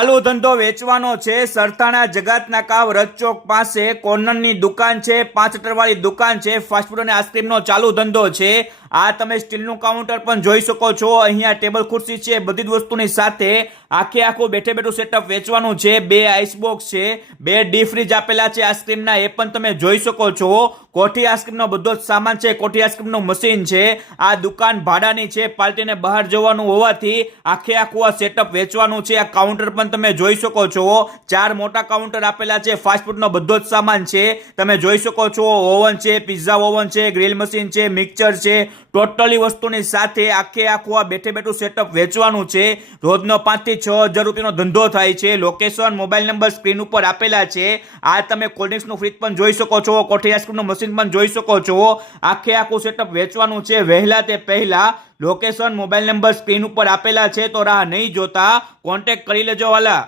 ચાલુ ધંધો વેચવાનો છે। સરથાણા જગતનાકા વ્રજ ચોક પાસે કોર્નરની દુકાન છે। 5 લિટરવાળી દુકાન છે। ફાસ્ટફૂડ અને આઈસ્ક્રીમનો ચાલુ ધંધો છે। આ તમે સ્ટીલનું કાઉન્ટર પણ જોઈ શકો છો। અહીંયા ટેબલ ખુરશી છે, બધી જ વસ્તુની સાથે આખે આખું બેઠે બેઠું સેટઅપ વેચવાનું છે। 2 આઈસ બોક્સ છે, 2 ડીપ ફ્રીજ આપેલા છે આઈસ્ક્રીમના, એ પણ તમે જોઈ શકો છો। કોઠી આઈસ્ક્રીમનો બધો જ સામાન છે, કોઠી આઈસ્ક્રીમનું મશીન છે। આ દુકાન ભાડાની છે, પાર્ટીને બહાર જવાનું હોવાથી આખે આખું આ સેટઅપ વેચવાનું છે। આ કાઉન્ટર પણ તમે જોઈ શકો છો। 4 મોટા કાઉન્ટર આપેલા છે, ફાસ્ટફૂડનો બધો જ સામાન છે, તમે જોઈ શકો છો। ઓવન છે, પિઝા ઓવન છે, ગ્રીલ મશીન છે, મિક્સર છે, ટોટલી વસ્તુની સાથે આખે આખું આ બેઠે બેઠું સેટઅપ વેચવાનું છે। રોજનો 5 થી 6 હજાર રૂપિયાનો ધંધો થાય છે। લોકેશન, મોબાઈલ નંબર સ્ક્રીન ઉપર આપેલા છે। આ તમે કોલ્ડ્રિંક્સનું ફ્રીજ પણ જોઈ શકો છો, કોઠી આઈસ્ક્રીમનું મશીન પણ જોઈ શકો છો। આખે આખું સેટઅપ વેચવાનું છે। વહેલા તે પહેલા લોકેશન, મોબાઈલ નંબર સ્ક્રીન ઉપર આપેલા છે, તો રાહ નહીં જોતા કોન્ટેક્ટ કરી લેજો વાલા।